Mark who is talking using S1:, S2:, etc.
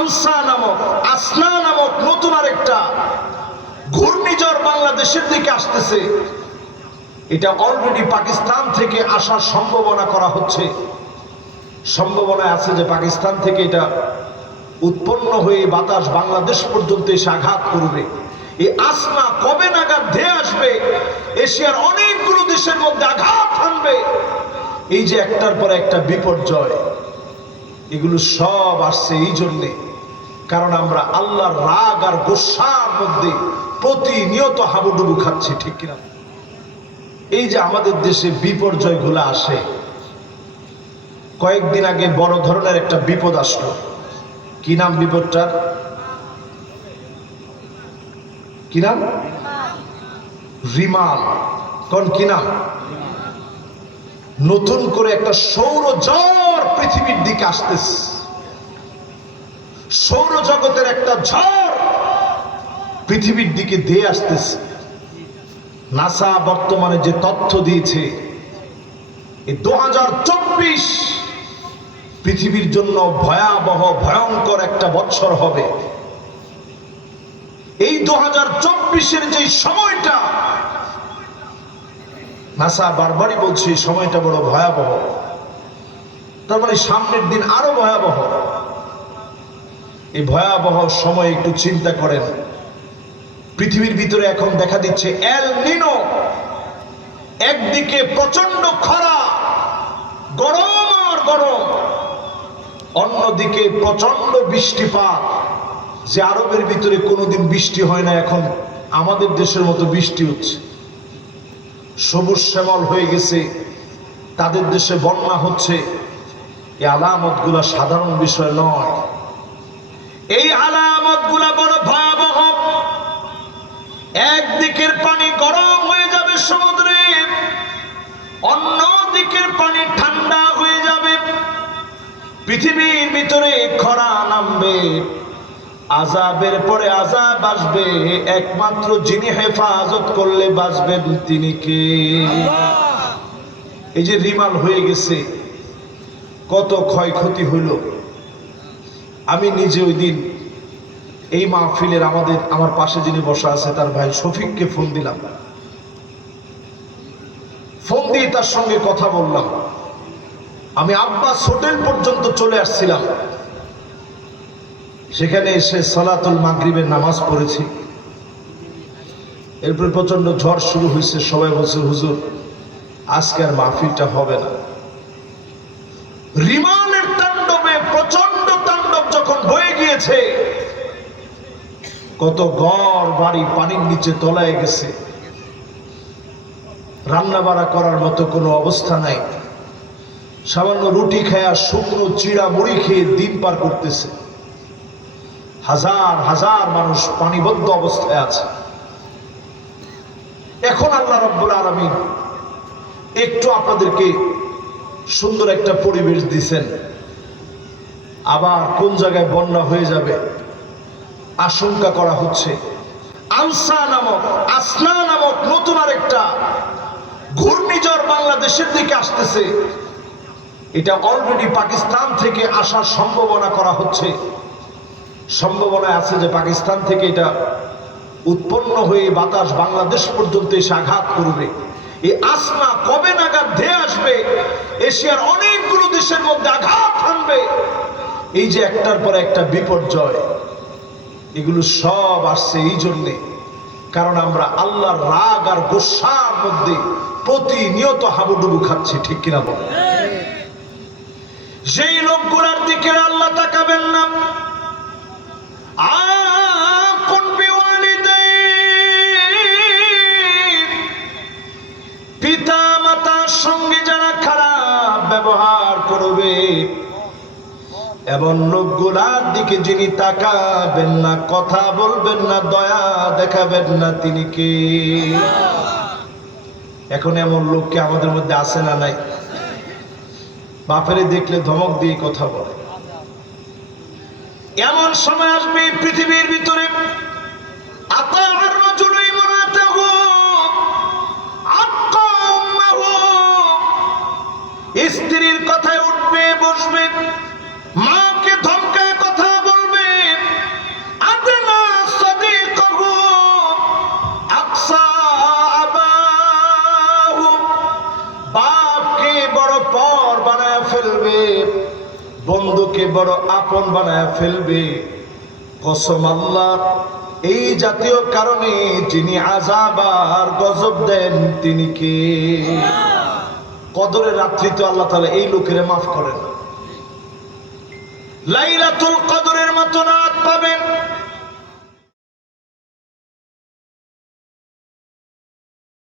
S1: আনসা নামক, আসনা নামক নতুন আরেকটা ঘূর্ণিঝড় বাংলাদেশের দিকে আসতেছে। এটা অলরেডি পাকিস্তান থেকে আসার সম্ভাবনা করা হচ্ছে। সম্ভাবনা আছে যে পাকিস্তান থেকে এটা উৎপন্ন হয়ে বাতাস বাংলাদেশ পর্যন্ত এসে আঘাত করবে। এই আসনা কবে নাগাদ ধেয়ে আসবে? এশিয়ার অনেকগুলো দেশের মধ্যে আঘাত হানবে। এই যে একটার পর একটা বিপর্যয়, এগুলো সব আসছে এই জন্যে। কারণ আমরা আল্লাহর রাগ আর গোসার মধ্যে প্রতিনিয়ত হাবুডুবু খাচ্ছি, ঠিক কিনা? এই যে আমাদের দেশে বিপর্যয়গুলো আসে, কয়েকদিন আগে বড় ধরনের একটা বিপদ আসলো। কি নাম বিপদটার? কি নাম? রিমাল। কোন কি নাম? নতুন করে একটা সৌরঝড় পৃথিবীর দিকে আসতেছে। সৌরজগতের একটা ঝড় পৃথিবীর দিকে ধেয়ে আসতেছে। নাসা বর্তমানে যে তথ্য দিয়েছে, এই চব্বিশ পৃথিবীর জন্য ভয়াবহ, ভয়ঙ্কর একটা বৎসর হবে। এই দু হাজার চব্বিশের যে সময়টা, নাসা বারবারই বলছে সময়টা বড় ভয়াবহ। তার মানে সামনের দিন আরও ভয়াবহ। এই ভয়াবহ সময় একটু চিন্তা করেন। পৃথিবীর ভিতরে এখন দেখা দিচ্ছে এল নিনো একদিকে প্রচণ্ড খরা, গরম আর গরম। অন্যদিকে প্রচণ্ড বৃষ্টিপাত। যে আরবের ভিতরে কোনোদিন বৃষ্টি হয় না, এখন আমাদের দেশের মতো বৃষ্টি হচ্ছে। সবুজ শ্যামল হয়ে গেছে, তাদের দেশে বন্যা হচ্ছে। এই আলামতগুলা সাধারণ বিষয় নয়। এই আলামতগুলা বড় ভয়াবহ। একদিকের পানি গরম হয়ে যাবে সমুদ্রে অন্য দিকের পানি ঠান্ডা হয়ে যাবে। পৃথিবীর ভিতরে খরা নামবে আজাবের পরে আজাব আসবে একমাত্র যিনি হেফাজত করলে বাঁচবেন তিনি কে? এই যে রিমাল হয়ে গেছে কত ক্ষয়ক্ষতি হইল আমি নিজে ওই দিন এই মাহফিলের আমাদের, আমার পাশে যিনি বসা আছে, তার ভাই শফিককে ফোন দিলাম। ফোন দিয়ে তার সঙ্গে কথা বললাম। আমি আব্বাস হোটেল পর্যন্ত চলে আসছিলাম। সেখানে এসে সলাতুল মাগরিবের নামাজ পড়েছি। এরপর প্রচণ্ড ঝড় শুরু হয়েছে, সবাই বলছে, হুজুর, আজকে আর মাহফিলটা হবে না। রিমানের কত ঘর বাড়ি পানির নিচে তলায় গেছে। রান্না বাড়া করার মতো কোনো অবস্থা নাই। সামান্য রুটি খায়া শুকনো চিড়া মুড়ি খেয়ে দিন পার করতেছে। হাজার হাজার মানুষ পানিবদ্ধ অবস্থায় আছে। এখন আল্লাহ রব্বুল আলমিন একটু আপনাদেরকে সুন্দর একটা পরিবেশ দিছেন। আবার কোন জায়গায় বন্যা হয়ে যাবে? আশঙ্কা করা হচ্ছে। আনসা নামক, আসনা নামক নতুন আরেকটা ঘূর্ণিঝড় বাংলাদেশের দিকে আসতেছে। এটা অলরেডি পাকিস্তান থেকে আসার সম্ভাবনা করা হচ্ছে। সম্ভাবনা আছে যে পাকিস্তান থেকে এটা উৎপন্ন হয়ে বাতাস বাংলাদেশ পর্যন্ত এসে আঘাত করবে। এই আসনা কবে নাগাদ ধেয়ে আসবে? এশিয়ার অনেকগুলো দেশের মধ্যে আঘাত হানবে। এই যে একটার পর একটা বিপর্যয়। এগুলো সব আসছে এই জন্যে। কারণ আমরা আল্লাহর রাগ আর গোসার মধ্যে প্রতিনিয়ত হাবুডুবু খাচ্ছি, ঠিক কিনা বলে? যেই লোকগুলার দিকে আল্লাহ তাকাবেন না পিতা মাতার সঙ্গে যারা খারাপ ব্যবহার করবে এমন লোকগুলার দিকে যিনি তাকাবেন না, কথা বলবেন না, দয়া দেখাবেন না, তিনি কে? এখন এমন লোককে আমাদের মধ্যে আসে না নাই? বাপেরে দেখলে ধমক দিয়ে কথা বলে। এমন সময় আসবে পৃথিবীর ভিতরে। উম্মাহু। স্ত্রীর কথায় উঠবে, বসবে। মাকে ধমকায় কথা বলবে ফেলবে বন্ধুকে বড় আপন বানায় ফেলবে। কসম আল্লাহ এই জাতীয় কারণে যিনি আজাব গজব দেন তিনি কে? কদরের রাত্রিতে আল্লাহ তাআলা এই লোকেরা মাফ করেন। লাইলাতুল কদরের মতো রাত পাবেন।